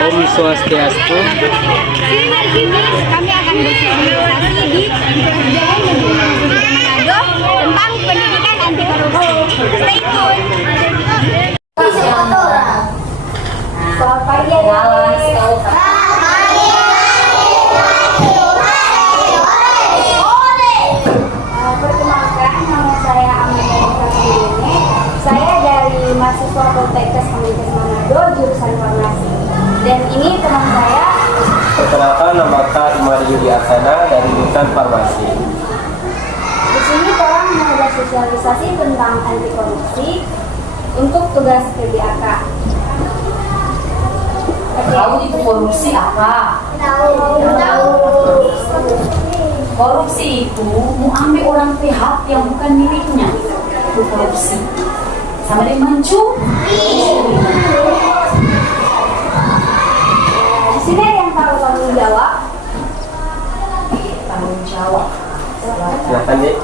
Om Swastiastu. Kami akan bersosialisasi di Jalan Negeri Manado tentang pendidikan anti korupsi. Stay tune. Selamat pagi Perkenalkan, nama saya Amanda Dini. Saya dari mahasiswa Poltekkes Kemenkes Manado, jurusan farmasi. Dan ini teman saya. Perkenalkan, nama Kak Imari Yudi Arsana dari jurusan farmasi. Di sini orang mengajar sosialisasi tentang anti korupsi untuk tugas PBAK. Tahu itu korupsi apa? Tahu. Korupsi itu mau ambil orang pihak yang bukan miliknya. Itu korupsi. Sama dengan mencuri. Di sini ada yang tahu tanggung jawab. Tanggung jawab. Silakan, Dik.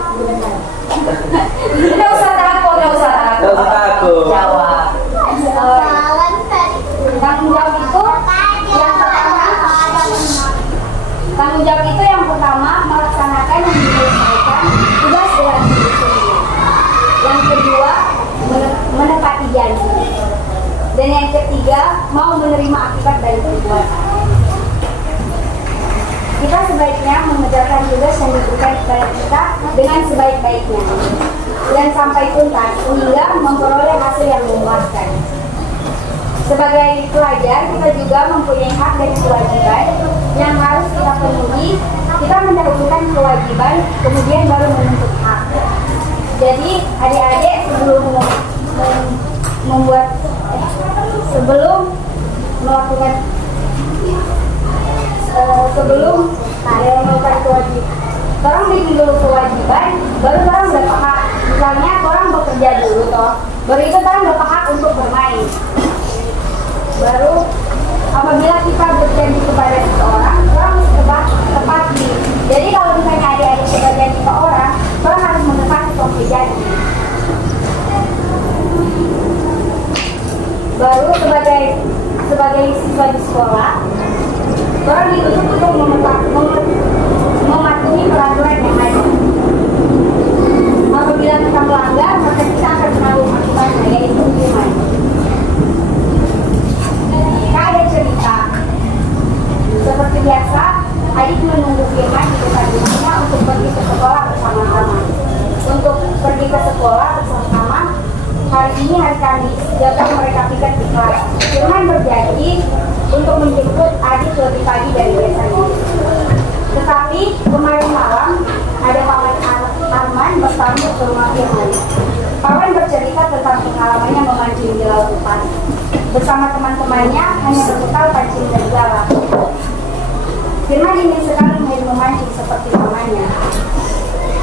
Tidak usah takut, tidak usah takut. Tidak usah takut. Jawab. Tanggung jawab itu yang pertama. Tanggung jawab itu yang pertama melaksanakan dan menyelesaikan tugas dengan diri sendiri. Yang kedua menepati janji. Dan yang ketiga mau menerima akibat dari perbuatan. Kita sebaiknya mengerjakan tugas yang diberikan kepada kita dengan sebaik-baiknya dan sampai tuntas hingga memperoleh hasil yang memuaskan. Sebagai pelajar, kita juga mempunyai hak dan kewajiban yang harus kita penuhi. Kita mendahulukan kewajiban, kemudian baru menuntut hak. Jadi, adik-adik sebelum melakukan kewajiban, orang bikin dulu kewajiban, baru orang dapat hak. Misalnya orang bekerja dulu toh, baru itu orang dapat hak untuk bermain. Baru apabila kita berjanji kepada seseorang, orang harus tepati. Jadi kalau misalnya adik-adik berjanji ke orang harus menepati suatu janji. Baru sebagai siswa di sekolah, orang dituntut untuk mematuhi peraturan yang ada. Apabila kita melanggar, maka kita akan menanggung akibatnya, yaitu hukuman. Ada cerita. Seperti biasa, adik menunggu Firman di depan rumahnya untuk pergi ke sekolah bersama-sama. Untuk pergi ke sekolah bersama-sama, hari ini hari Kamis, jadwal mereka piket di kelas. Firman berjanji untuk menjemput adik lebih pagi dari biasanya. Tetapi kemarin malam ada Paman Arman bertamu ke rumah Firman. Paman bercerita tentang pengalamannya memancing di laut lepas. Bersama teman-temannya hanya berbekal pancing dan galah. Firman ingin sekali memancing seperti pamannya.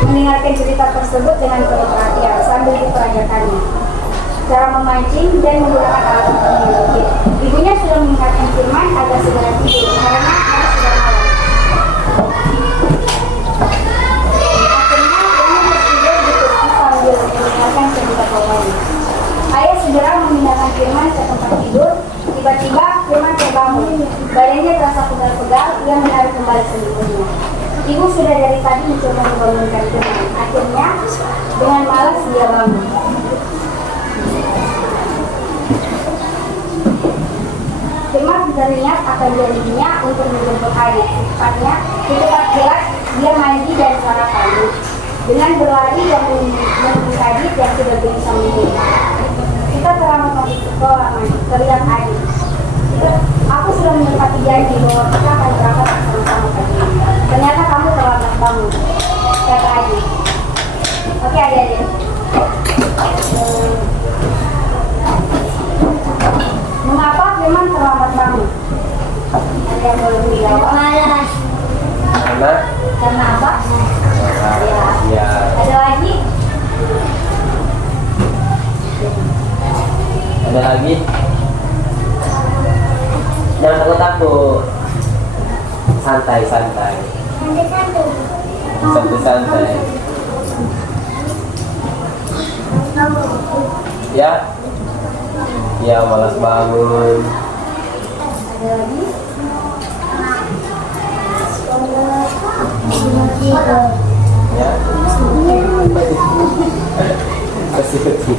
Mendengarkan cerita tersebut dengan penuh perhatian sambil diperagakannya cara memancing dan menggunakan alat yang dimiliki. Ibunya sudah mengingatkan Firman agar segera tidur karena harus sudah malam. Akhirnya Firman tertidur di kursi sambil mendengarkan cerita pamannya. Ayah segera memindahkan Firman ke tempat tidur. Tiba-tiba Firman terbangun. Badannya terasa pegal-pegal. Ia menarik kembali selimutnya. Ibu sudah dari tadi mencoba membangunkan Firman. Akhirnya dengan malas dia bangun. Firman teringat akan janjinya untuk menjemput adik. Secepatnya di tempat gelap dia mandi dan sarapan. Dengan berlari dan menjemput adik yang sudah bisa menunggu. Kita terlambat masuk sekolah, terlihat adik. Aku sudah menepati janji bahwa kita akan berangkat bersama-sama pagi ini. Ternyata kamu terlambat bangun, kata adik. Oke adik-adik. Mengapa Firman terlambat bangun? Ada yang boleh menjawab? Malas. Karena apa? Ya. Ada lagi? Ada lagi? Jangan takut-takut. Santai-santai. Santai-santai. Ya? Ya, malas bangun. Ya. Masih kecil.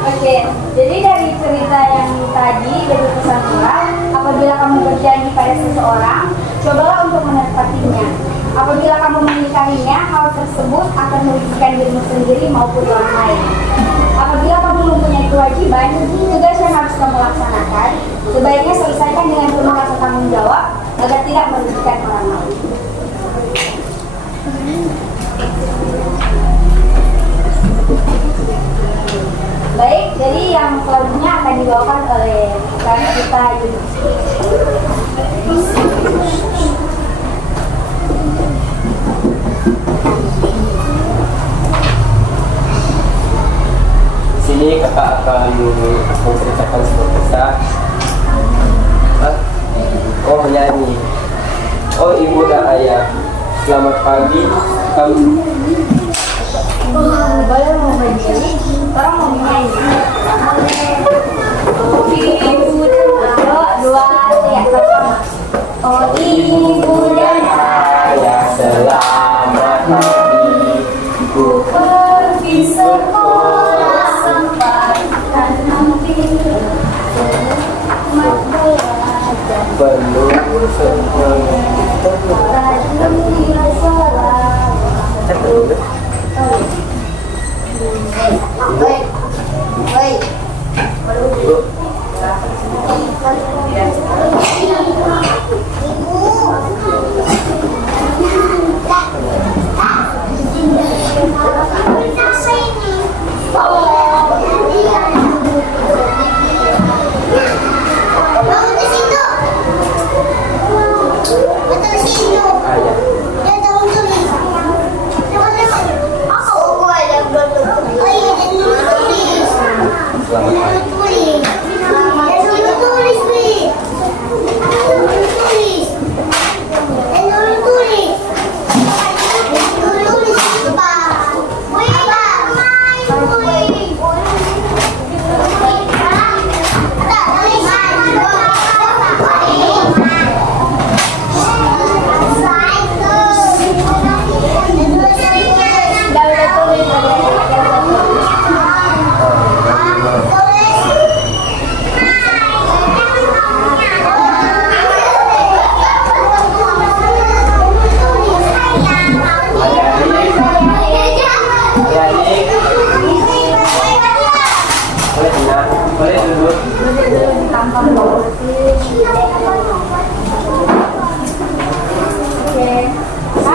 Oke, jadi dari cerita yang tadi, dari pesan moral, apabila kamu berjanji pada seseorang, cobalah untuk menepatinya. Apabila kamu menikahinya, hal tersebut akan merugikan dirimu sendiri maupun orang lain. Apabila kamu mempunyai kewajiban, tugas yang harus kamu laksanakan, sebaiknya selesaikan dengan penuh rasa tanggung jawab agar tidak merugikan orang lain. Baik, jadi yang selanjutnya akan dibawakan oleh Kak Kita Yudhistira. Sini kakak akan menceritakan sebuah kisah. Oh, menyanyi. Oh, ibu dan ayah, selamat pagi. Kami Boleh mau berdiri, orang mau menyanyi. Dua, tiga, sama. Oh ibu dan ayah, selamat pagi. ku pergi sekolah sampai nanti mat belajar Penuh semangat. rajin salah. Baik, baik.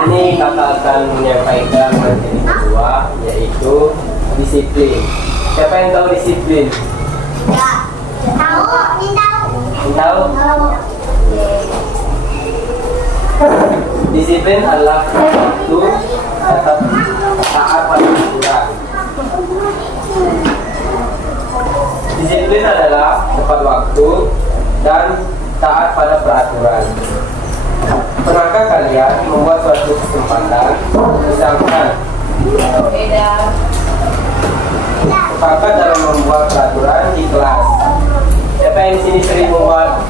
Ini kakak akan menyampaikan materi kedua, yaitu disiplin. Siapa yang tahu disiplin? Tahu? Disiplin adalah waktu tetap taat pada aturan. Disiplin adalah tepat waktu dan taat pada peraturan. Pernahkah kalian membuat suatu kesempatan, misalkan sepakat dalam membuat peraturan di kelas? Siapa yang di sini sering membuat?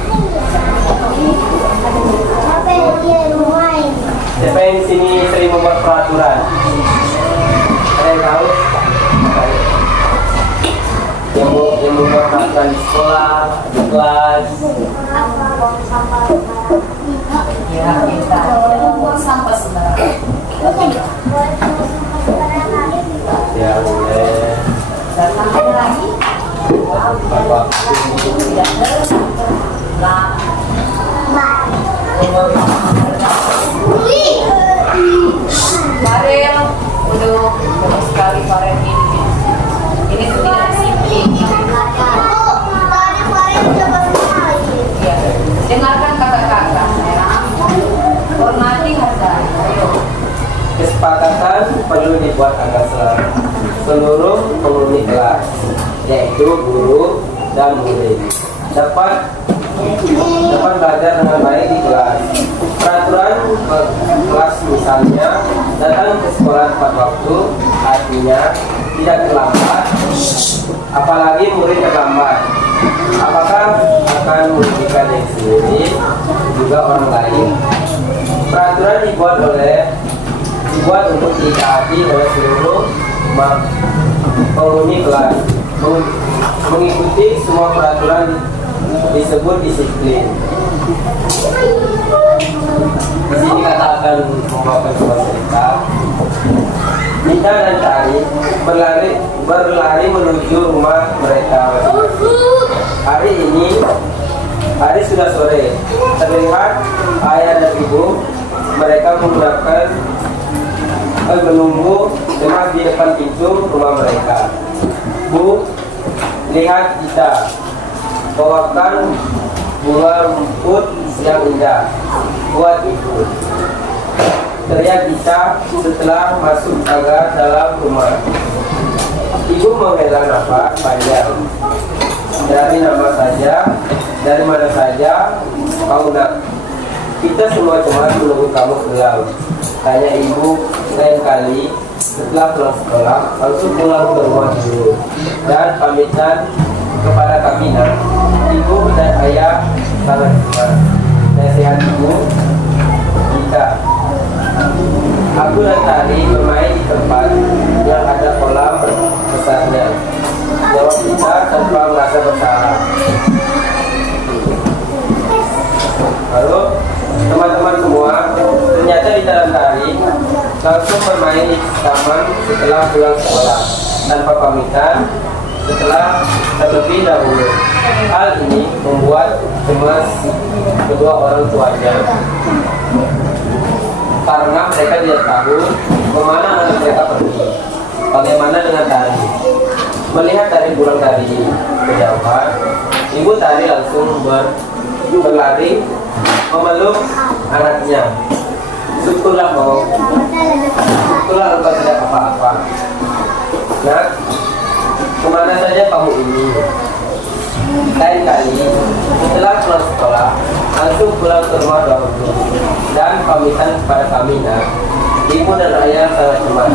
Siapa yang di sini sering membuat peraturan? Ada yang tahu? Yang membuat peraturan di sekolah, di kelas. Ya, kita membuang sampah sembarangan. Ya boleh. Dan tambah lagi, Waktu tidak lah. Farel, udah sekali Farel ini. Ini tidak disiplin. Ya, dengarkan kakak-kakak ya. Hormati hargai. Ayo. kesepakatan perlu dibuat agar seluruh penghuni kelas, yaitu guru dan murid, dapat belajar dengan baik di kelas. Peraturan kelas misalnya datang ke sekolah tepat waktu, artinya tidak terlambat, apalagi murid terlambat. Apakah akan merugikan diri sendiri juga orang lain. Peraturan dibuat untuk ditaati oleh seluruh penghuni kelas. Mengikuti semua peraturan disebut disiplin. Di sini kata akan membawakan sebuah cerita. Nita dan Tari berlari menuju rumah mereka. Hari sudah sore. Terlihat ayah dan ibu mereka menunggu cemas di depan pintu rumah mereka. Bu, lihat kita, bawakan bunga rumput yang indah buat ibu, teriak kita setelah masuk pagar dalam rumah. Ibu menghela nafas panjang. Dari mana saja kau nak? Kita semua cemas menunggu kamu pulang, tanya ibu lain kali. Setelah pulang sekolah, langsung pulang ke rumah dulu dan pamitan kepada kami nak. Ibu dan ayah sangat cemas. Nasihat ibu, kita, aku dan Tari bermain di tempat yang ada kolam besarnya. Jawab kita tanpa merasa bersalah. Lalu teman-teman semua ternyata di dalam Tari langsung bermain di taman setelah pulang sekolah tanpa pamitan setelah terlebih dahulu. Hal ini membuat cemas kedua orang tuanya karena mereka tidak tahu kemana anak mereka pergi. Bagaimana dengan Tari? Melihat Tari pulang dari kejauhan, ibu Tari langsung berlari memeluk anaknya. Syukurlah engkau tidak apa-apa. Nak, kemana saja kamu ini? Lain kali, setelah pulang sekolah, langsung pulang ke rumah dahulu dan pamitan kepada kami nak. Ibu dan ayah sangat cemas.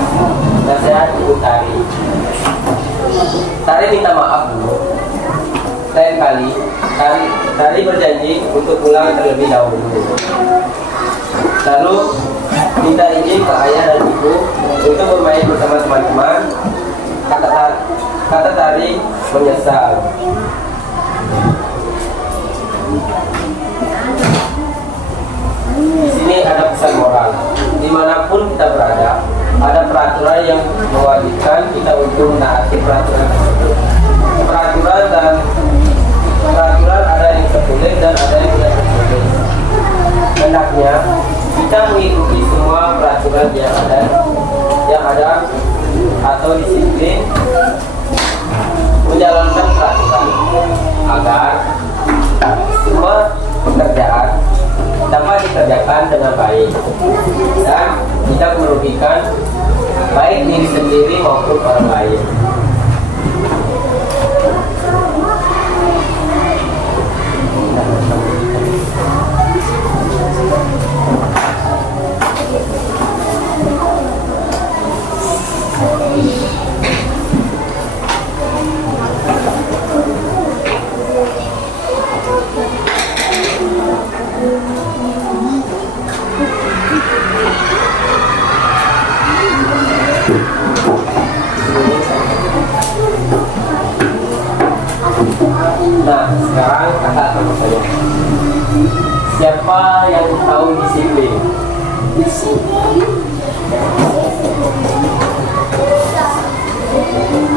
Nasihat ibu Tari. Tari minta maaf dulu. Lain kali, Tari berjanji untuk pulang terlebih dahulu. Lalu minta izin ke ayah dan ibu untuk bermain bersama teman-teman. Kata Tari menyesal. Di sini ada pesan moral. Dimanapun kita berada, ada peraturan yang mewajibkan kita untuk menaati peraturan tersebut. Peraturan ada yang tertulis dan ada yang tidak tertulis. Hendaknya kita mengikuti semua peraturan yang ada atau disiplin menjalankan peraturan agar semua pekerjaan dapat dikerjakan dengan baik dan tidak merugikan baik diri sendiri maupun orang lain. Nah, sekarang kata sama saya. Siapa yang tahu disiplin?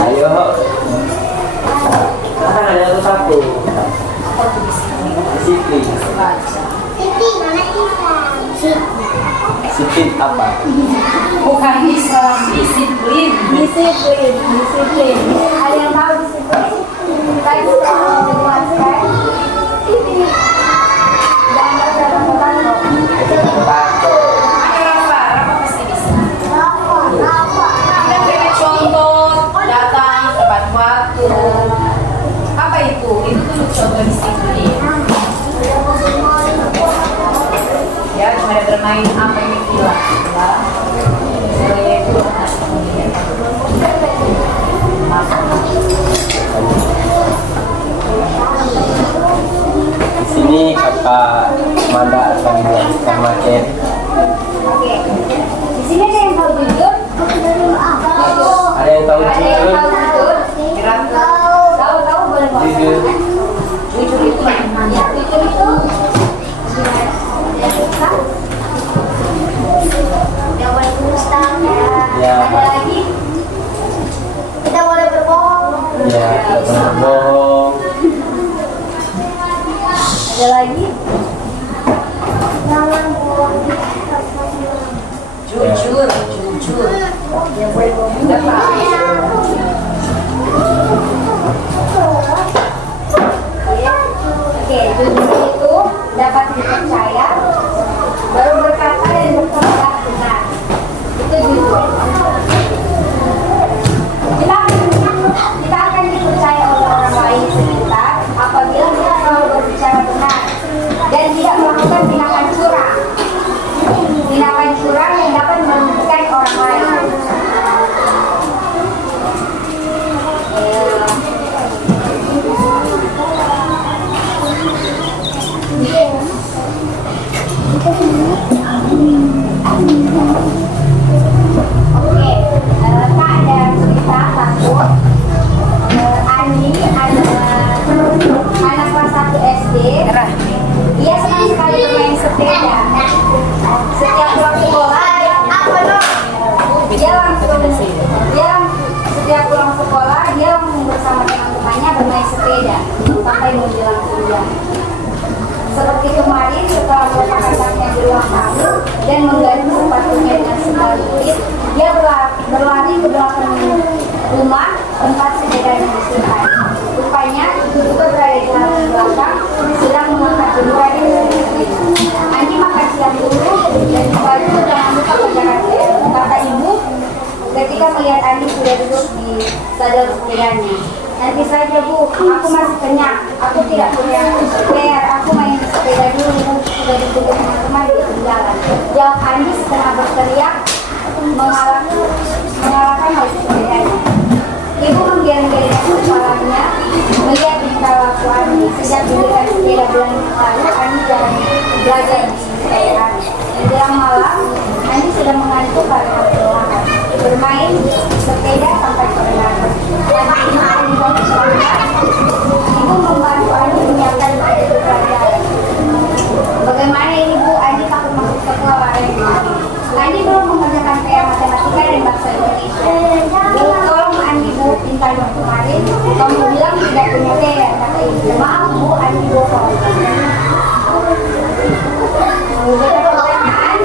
Ayo. Kan ada satu. Disiplin. Disiplin apa? Bukan Islam, disiplin. Disiplin. Ada yang tahu disiplin? Kita itu memuaskan. Jangan berkata-kata loh. Ayo Rafa pasti bisa. Kita beri contoh, datang tepat waktu. Apa itu? Itu tuh contoh disiplin. Ya, cuma ada bermain apa yang hilang. Ya, tidak pernah berbohong. Ada lagi? Jujur. Yang boleh bohong. Enggak Pak. Oke, jujur itu dapat dipercaya, baru berkata dan bertindak benar. Itu jujur. Kita akan dipercaya oleh orang lain sekitar apabila kita selalu berbicara benar dan tidak melakukan tindakan curang. Tindakan curang yang dapat merugikan orang lain. Oke, tak ada cerita satu. Andi anak kelas 1 SD. Dia senang sekali bermain sepeda. Setiap pulang sekolah setiap pulang sekolah dia langsung bersama teman-temannya bermain sepeda sampai menjelang kuliah. Seperti kemarin setelah meletakkan tasnya di ruang tamu dan mengganti sepatunya dengan sendal jepit, dia berlari ke belakang rumah tempat sepedanya disimpan. Rupanya itu juga berada di halaman belakang sedang mengangkat bendera di sepeda. Andi makan siang dulu dan baju jangan lupa kerjakan PR, kata ibu ketika melihat Andi sudah duduk di sadel sepedanya. Nanti saja Bu, aku masih kenyang. Aku tidak punya PR, aku main sepeda dulu. Sudah ditunggu teman-teman di jalan. Jawab Andi setengah berteriak mengalahkan hal sepedanya. Ibu menggeleng-geleng kepalanya melihat tingkah laku Andi. Sejak diberikan sepeda bulan yang lalu, Andi jarang belajar di sepeda. Menjelang malam, Andi sudah mengantuk karena kelelahan. Bermain sepeda sampai sore hari. Ibu membantu Andi menyiapkan baju pelajaran. Bagaimana ini Bu? Andi takut masuk sekolah. Andi belum mengerjakan PR matematika dan bahasa Indonesia. Tolong Andi Bu, minta yang kemarin. Kamu bilang tidak punya PR, kata ibu. Maaf Bu, Andi bohong. Pertanyaan,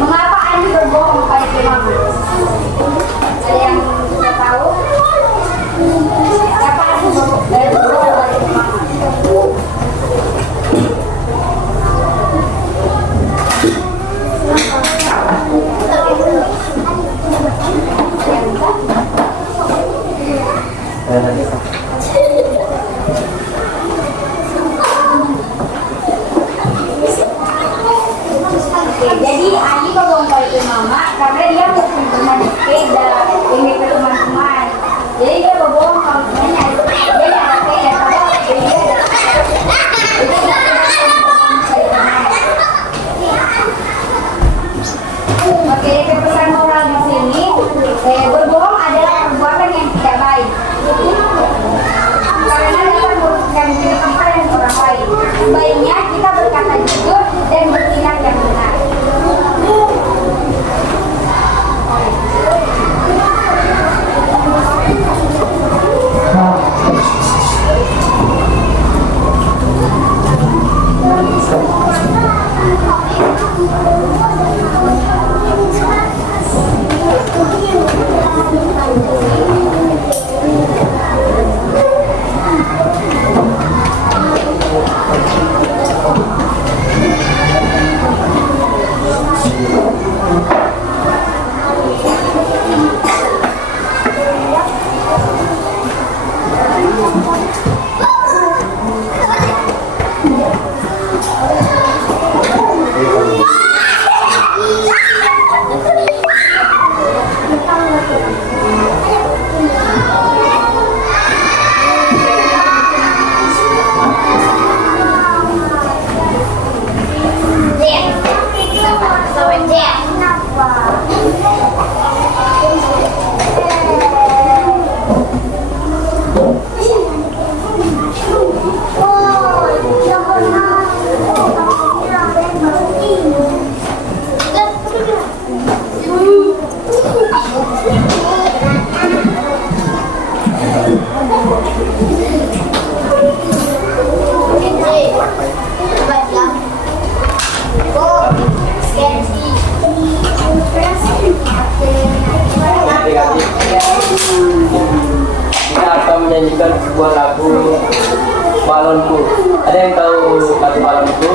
mengapa Andi berbohong pada mama? Ada yang sudah tahu? Siapa Andi berbohong pada mama? Jadi Andi berbohong pada mama karena dia mau bermain sepeda ini ke teman-teman. Jadi dia berbohong kalau sebenarnya dia ada sepeda padahal dia Oke, pesan moral di sini, berbohong adalah perbuatan yang tidak baik. Karena dapat merugikan diri kita dan orang lain. Baiknya kita berkata jujur dan bertindak yang benar. Adik-adik, kita akan menyanyikan sebuah lagu balonku. Ada yang tahu lagu balonku?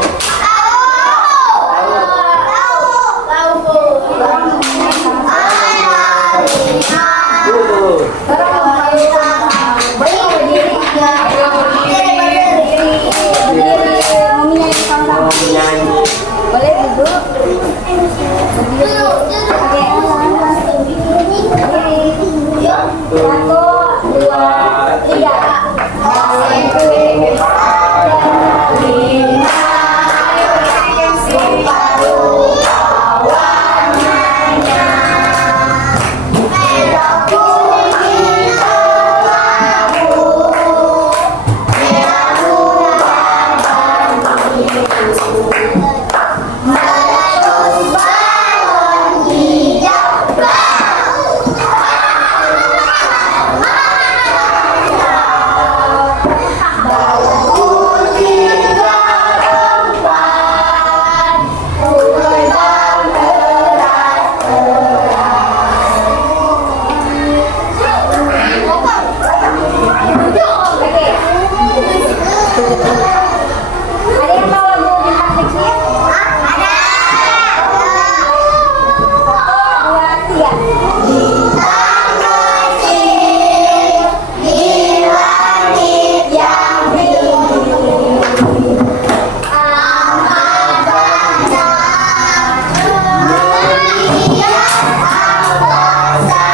Menyanyi. Boleh duduk. Satu, dua, tiga. Ada yang tahu lagu bintang kecil? Ada. Satu, dua, tiga. Bintang kecil di langit yang biru, amat banyak melihat angkasa.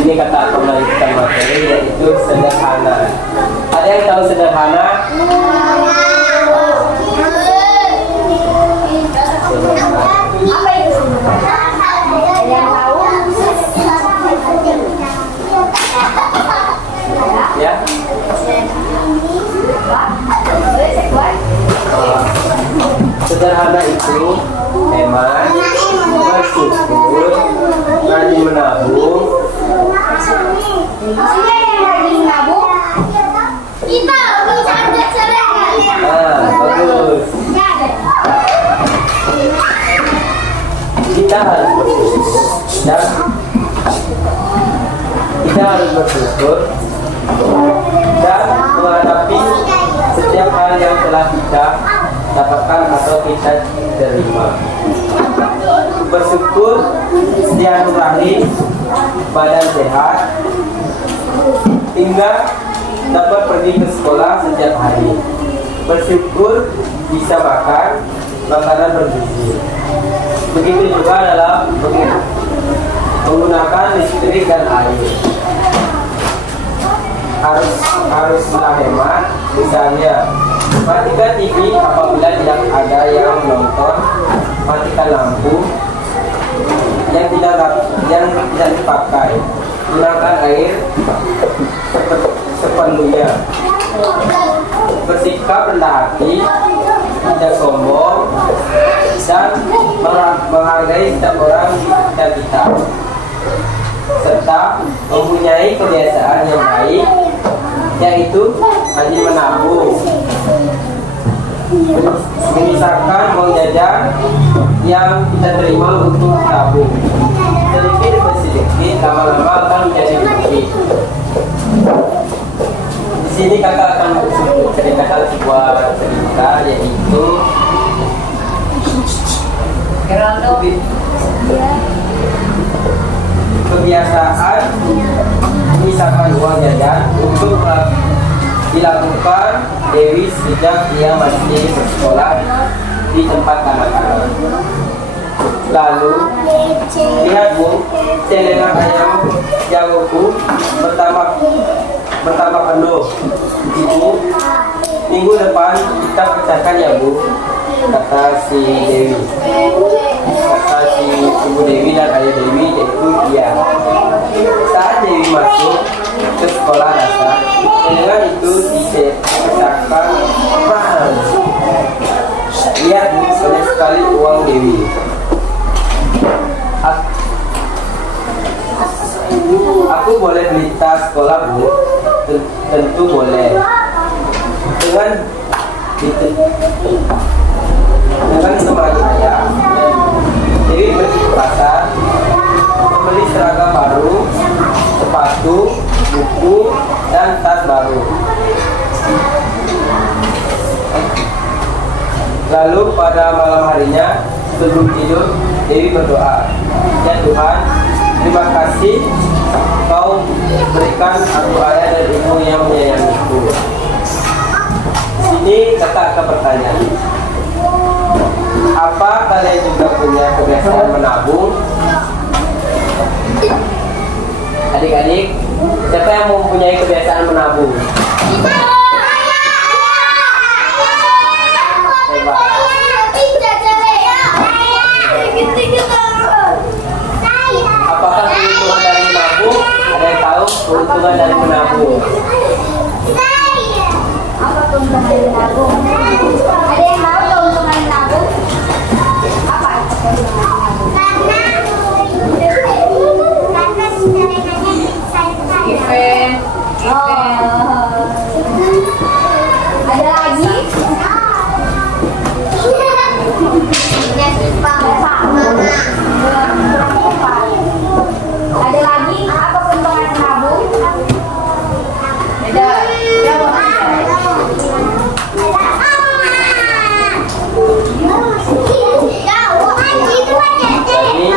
Ini kata aku melanjutkan materi yaitu sederhana. Ada yang tahu sederhana? Apa itu sebenarnya? Yang tahu? Ya. Sederhana itu hemat, bersyukur, rajin menabung. Maksudnya yang rajin menabung? Kita bisa Bagus. Kita harus bersyukur dan kita harus bersyukur dan menghadapi setiap hal yang telah kita dapatkan atau kita terima. Bersyukur dianugerahi badan sehat hingga dapat pergi ke sekolah setiap hari. Bersyukur bisa makan makanan bergizi. Begitu juga dalam menggunakan listrik dan air. Harus hemat, misalnya matikan TV apabila tidak ada yang menonton, matikan lampu yang tidak dipakai, gunakan air sepenuhnya, bersikap rendah hati, tidak sombong, dan menghargai setiap orang di sekitar kita, serta mempunyai kebiasaan yang baik, yaitu rajin menabung, memisahkan uang jajan yang kita terima untuk tabung. Sedikit demi sedikit, lama-lama akan menjadi bukti. Di sini kakak akan ceritakan sebuah cerita, yaitu kebiasaan memisahkan uang jajan untuk dilakukan Dewi sejak ia masih bersekolah di tempat kanak-kanak. Lalu, lihat Bu, celengan ayam jagoku bertambah penuh. Ibu, minggu depan kita pecahkan ya Bu, kata si Dewi. Kata si Ibu Dewi dan Ayah Dewi, yaitu iya. Saat Dewi masuk ke sekolah dasar, celengan itu dipecahkan perlahan. Lihat Bu, banyak sekali uang Dewi. Aku boleh beli tas sekolah Bu? Tentu boleh. Dengan teman saya, Dewi pergi ke pasar, membeli seragam baru, sepatu, buku, dan tas baru. Lalu pada malam harinya, sebelum tidur, Dewi berdoa, "Ya Tuhan, terima kasih Kau berikan aku ayah dan ibu yang menyayangiku." Ini kakak akan bertanya, apa kalian juga punya kebiasaan menabung? Adik-adik, siapa yang mempunyai kebiasaan menabung? Hebat. Apakah keuntungan dari menabung? Ada yang tahu keuntungan dari menabung? Apa keuntungan dari menabung? Ada yang tahu keuntungan menabung? Apa keuntungan menabung? Event. Ada lagi? Ada lagi? Apa keuntungan menabung? Ada. Jadi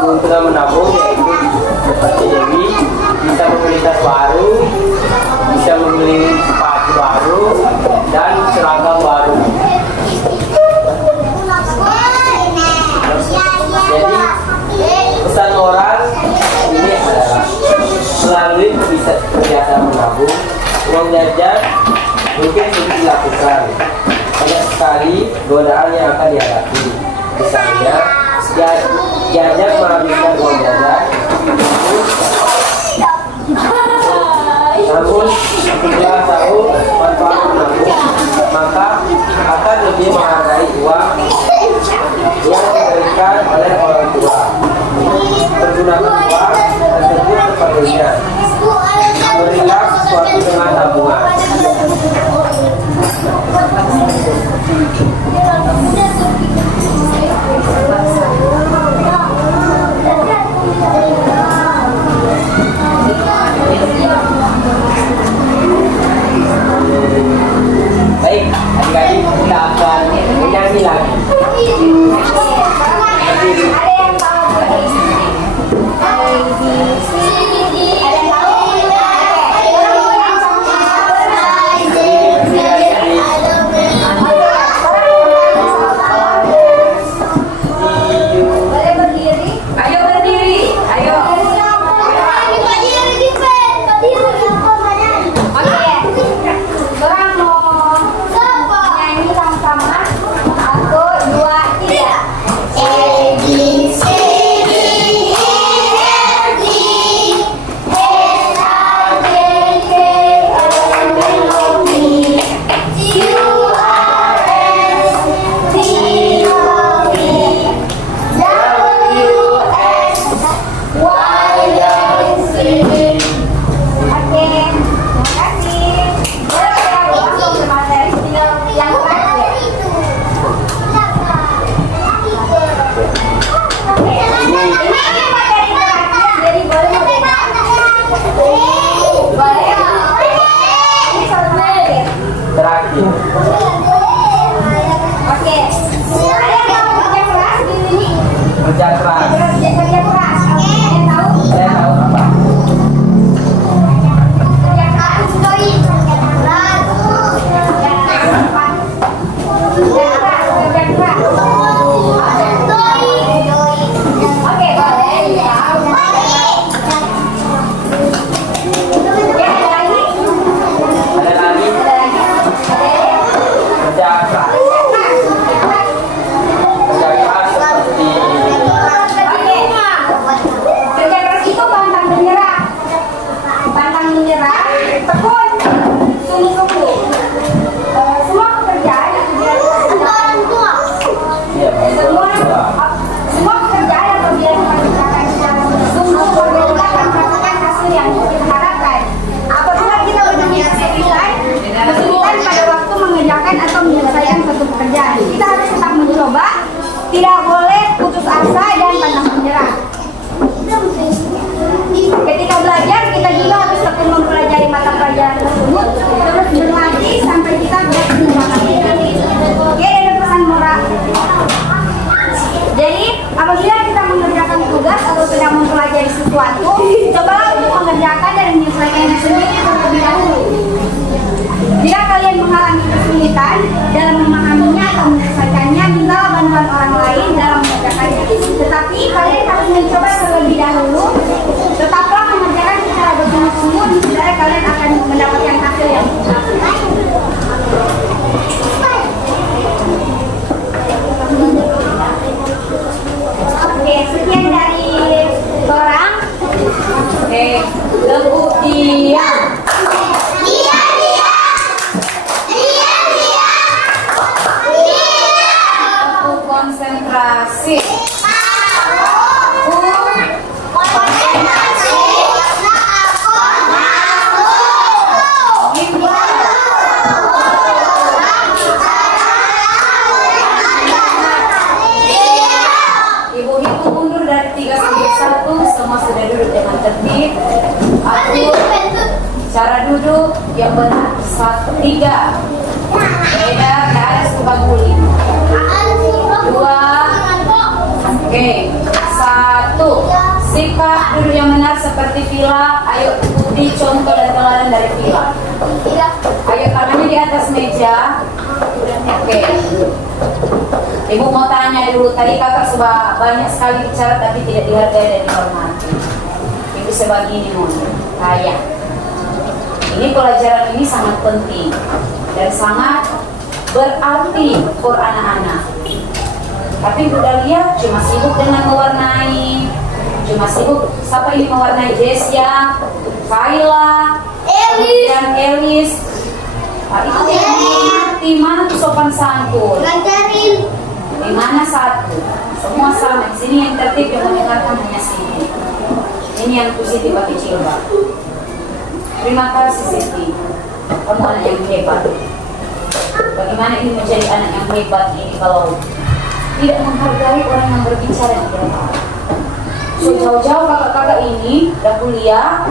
keuntungan menabung yaitu seperti Dewi bisa membeli tas baru, bisa membeli sepatu baru, dan seragam baru. Jadi pesan moral ini adalah melalui kebiasaan menabung, uang jajan mungkin sulit dilakukan. Banyak sekali godaan yang akan dihadapi. Misalnya, jajan menghabiskan uang jajan. Namun, setelah tahu manfaat menabung, maka akan lebih menghargai uang yang diberikan oleh orang tua. Pergunakan uang tersebut sepenuhnya. Berilah sesuatu dengan tabungan. Baik, adik-adik kita akan menyanyi lagi. Ada yang tahu ABC? Ada yang tahu? Boleh berdiri? Ayo berdiri. Ayo. Orang mau nyanyi sama-sama. 1, 2, 3. ABC kesulitan dalam memahaminya atau menyelesaikannya, mintalah bantuan orang lain dalam mengerjakannya. Tetapi kalian harus mencoba terlebih dahulu. Tetaplah mengerjakan secara bersungguh-sungguh, niscaya kalian akan mendapatkan hasil yang baik. Oke, sekian dari orang. Oke, lebih diam. Aku konsentrasi. Ibu hitung mundur dari 3 sampai 1. Semua sudah duduk dengan tertib. Atur cara duduk yang benar. 1, 3. Beda, tidak ada suka guling. 2. Oke. 1. Sikap duduk yang benar seperti villa. Ayo ikuti contoh dan teladan dari villa. Ayo tangannya di atas meja. Oke. Ibu mau tanya dulu, tadi kakak sudah banyak sekali bicara tapi tidak dihargai dan dihormati. Ibu sebagi ini mau kayak. Ini pelajaran ini sangat penting dan sangat berarti untuk anak-anak. Tapi udah lihat cuma sibuk dengan mewarnai, cuma sibuk siapa ini mewarnai Jessia, Kayla, kemudian Elis. Nah, itu tidak mengerti mana tuh sopan santun. Di mana satu, semua sama. Di sini yang tertib yang mendengarkan hanya sini. Ini yang Siti pakai jilbab. Terima kasih Siti, kamu anak yang hebat. Bagaimana ini menjadi anak yang hebat ini kalau tidak menghargai orang yang berbicara di depan. So jauh-jauh kakak-kakak ini udah kuliah,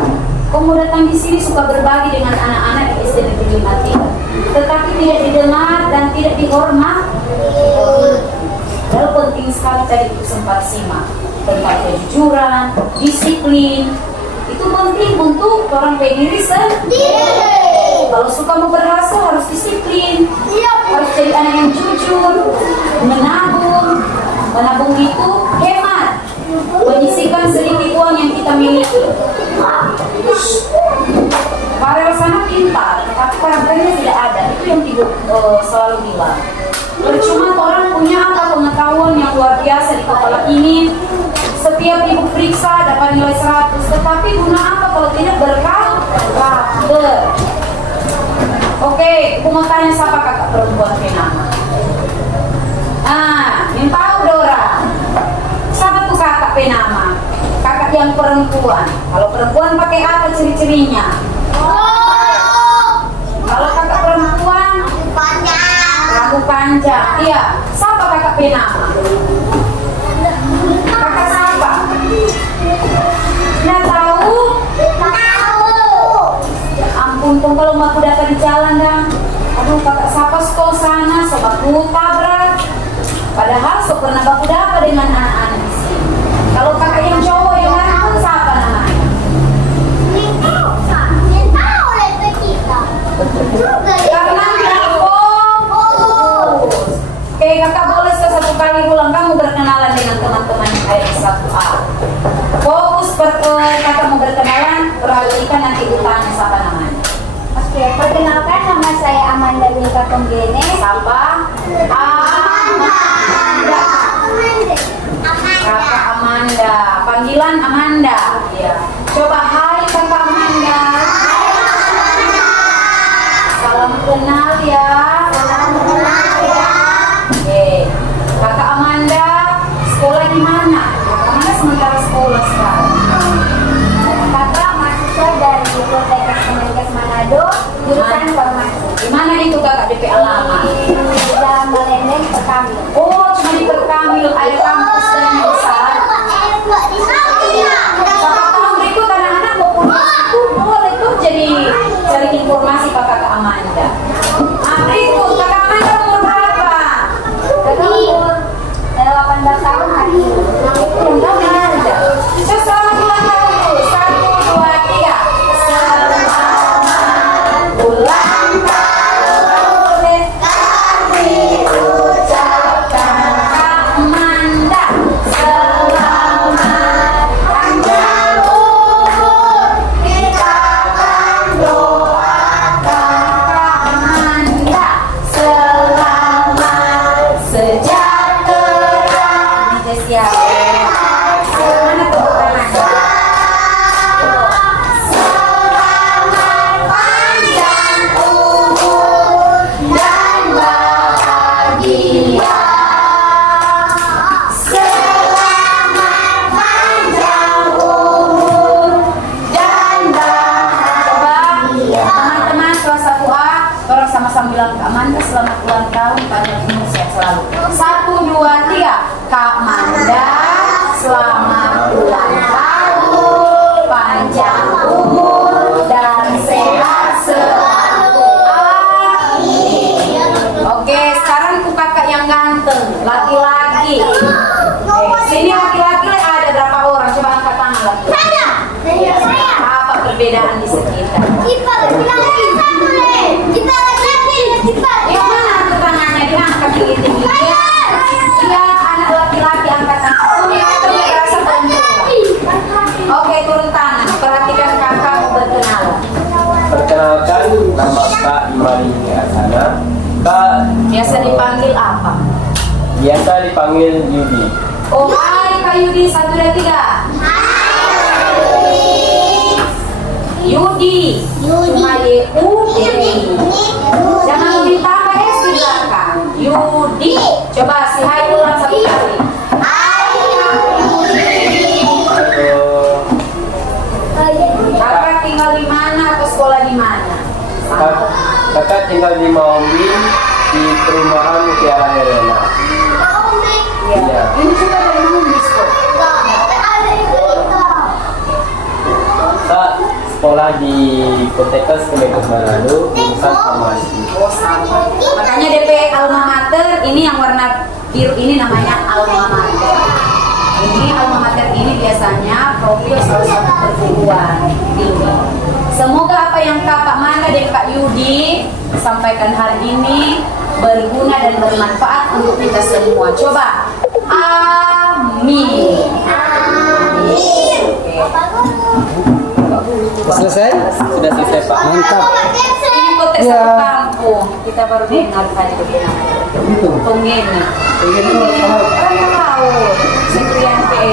kamu datang di sini suka berbagi dengan anak-anak di SD Negeri 53, tetapi tidak didengar dan tidak dihormat. Lalu penting sekali tadi itu sempat simak tentang kejujuran, disiplin. Itu penting untuk orang berdiri sendiri. Kalau suka mau berhasil harus disiplin, harus jadi anak yang jujur, menabung. Menabung itu hemat, menyisihkan sedikit uang yang kita miliki. Farel sana pintar, tapi karakternya tidak ada. Itu yang ibu selalu bilang. Percuma orang punya apa pengetahuan yang luar biasa di kepala ini. Setiap ibu periksa dapat nilai 100, tetapi guna apa kalau tidak berkarakter? Oke, aku mau tanya siapa kakak perempuan penama? Yang tahu Dora. Siapa tuh kakak penama? Kakak yang perempuan. Kalau perempuan pakai apa ciri-cirinya? Kalau kakak perempuan rambut panjang. Iya. Siapa kakak penama? Kakak siapa? Nggak tahu? Ya ampun, kalau aku datang di jalan dah. Aduh, kakak siapa sekolah sana? Sobat tabrak. Padahal so pernah baku dapat dengan anak-anak di sini. Kalau kakak yang cowok yang mana siapa namanya? Karena nggak fokus. Oke, kakak boleh satu kali ulang kamu berkenalan dengan teman-teman ayat 1A. Fokus kakak mau berkenalan, perhatikan nanti utanya siapa namanya. Oke, perkenalkan nama saya Amanda Wilka Tonggene. Siapa? Amanda. Kakak Amanda. Panggilan Amanda. Ya. Coba hai kakak Amanda. Salam kenal ya. Oke. Kakak Amanda, sekolah di mana? Kakak mana sementara sekolah sekarang? Kakak mahasiswa dari Politeknik Kemenkes Manado, jurusan farmasi. Di mana itu kakak DP alamat? Di Jalan Balendeng, Perkamil. Oh, cuma di Perkamil, ada kampus yang besar. Siapa tahu berikut anak-anak mau kuliah itu boleh tuh jadi cari informasi ke kakak Amanda. Berikut kakak Amanda umur berapa? Kakak umur 18 tahun hari ini. Enggak ada. Selamat ulang tahun dulu. 1, 2, 3. Selamat ulang tahun. sama-sama bilang Kak Manda selamat ulang tahun, panjang umur sehat selalu. 1, 2, 3. Kak Manda selamat ulang tahun, panjang umur dan sehat selalu. Amin. Oke, sekarang ku kakak yang ganteng, laki-laki. Sini laki-laki ada berapa orang? Coba angkat tangan laki-laki. Apa perbedaan di sekitar? Yang mana angkat tangannya diangkat begitu? Iya, anak laki-laki angkat tangan. Oh, yang terasa perempuan. Oke, turun tangan. Perhatikan kakak mau berkenalan. Perkenalkan, nama Kak Imani Asana. Kak Biasa dipanggil apa? biasa dipanggil Yudi. Oh, hai Kak Yudi, 1, 2, 3. Yudi. Cuma Y-U-D-I. Jangan ditambah S di belakang. Yudi. Coba si hai ulang 1 kali. Kakak tinggal di mana atau sekolah di mana? Kakak tinggal di Maombi di perumahan Mutiara Helena. Iya. Ini juga dari Maumbi kok. Kak sekolah di Poltekkes Kemenkes Manado, jurusan farmasi. Oh, sama. Makanya DP alma mater ini yang warna biru ini namanya alma mater. Ini alma mater ini biasanya profil salah satu perguruan tinggi. Semoga apa yang Kak Manda dan Kak Yudi sampaikan hari ini berguna dan bermanfaat untuk kita semua. Coba, amin. Selesai? Sudah selesai Pak. Mantap. Ini kotek Ya. satu kampung. Kita baru dengar tadi begini. Tunggeni. Orang tahu. Sekian ke.